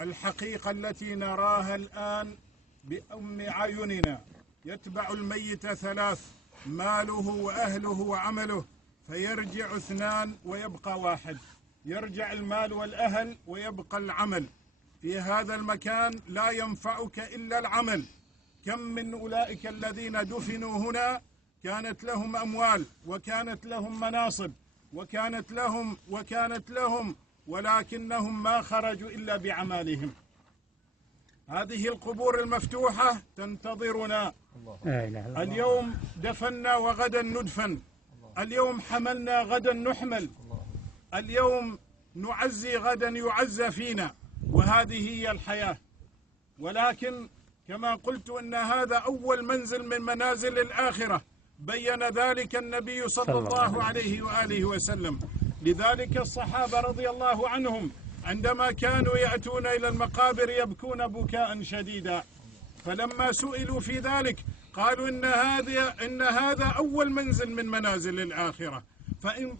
الحقيقة التي نراها الآن بأم أعيننا. يتبع الميت ثلاث: ماله وأهله وعمله، فيرجع اثنان ويبقى واحد. يرجع المال والأهل ويبقى العمل. في هذا المكان لا ينفعك إلا العمل. كم من أولئك الذين دفنوا هنا كانت لهم أموال وكانت لهم مناصب وكانت لهم ولكنهم ما خرجوا إلا بعمالهم. هذه القبور المفتوحة تنتظرنا. اليوم دفنا وغدا ندفن، اليوم حملنا غدا نحمل، اليوم نعزي غدا يعزى فينا، وهذه هي الحياة. ولكن كما قلت أن هذا أول منزل من منازل الآخرة، بين ذلك النبي صلى الله عليه وآله وسلم. لذلك الصحابة رضي الله عنهم عندما كانوا يأتون إلى المقابر يبكون بكاء شديدا، فلما سئلوا في ذلك قالوا إن هذا أول منزل من منازل الآخرة،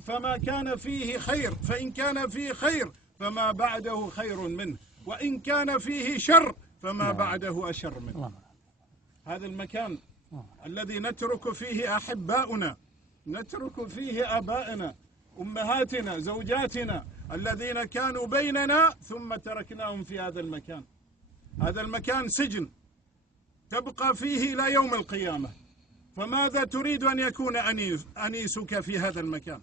فما كان فيه خير، فإن كان فيه خير فما بعده خير منه، وإن كان فيه شر فما بعده أشر منه. هذا المكان الذي نترك فيه أحباؤنا، نترك فيه آبائنا، أمهاتنا، زوجاتنا الذين كانوا بيننا، ثم تركناهم في هذا المكان. هذا المكان سجن تبقى فيه إلى يوم القيامة. فماذا تريد أن يكون أنيسك في هذا المكان؟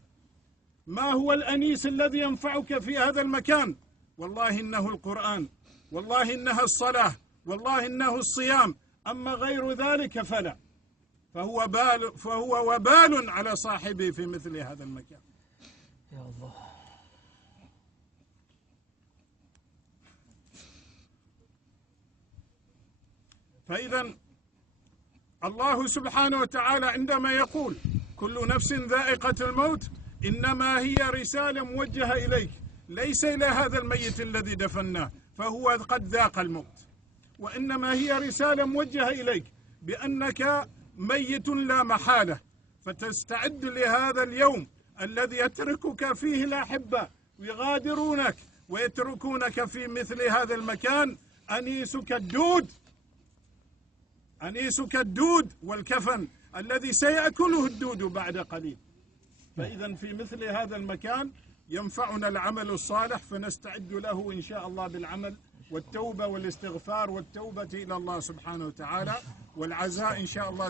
ما هو الأنيس الذي ينفعك في هذا المكان؟ والله إنه القرآن، والله إنها الصلاة، والله إنه الصيام. أما غير ذلك فلا، فهو وبال على صاحبه في مثل هذا المكان. يا الله. فإذا الله سبحانه وتعالى عندما يقول كل نفس ذائقة الموت، إنما هي رسالة موجهة إليك، ليس إلى هذا الميت الذي دفناه فهو قد ذاق الموت، وإنما هي رسالة موجهة إليك بأنك ميت لا محالة، فتستعد لهذا اليوم الذي يتركك فيه الأحبة ويغادرونك ويتركونك في مثل هذا المكان. أنيسك الدود والكفن الذي سيأكله الدود بعد قليل. فإذا في مثل هذا المكان ينفعنا العمل الصالح، فنستعد له إن شاء الله بالعمل والتوبة والاستغفار والتوبة إلى الله سبحانه وتعالى والعزاء إن شاء الله.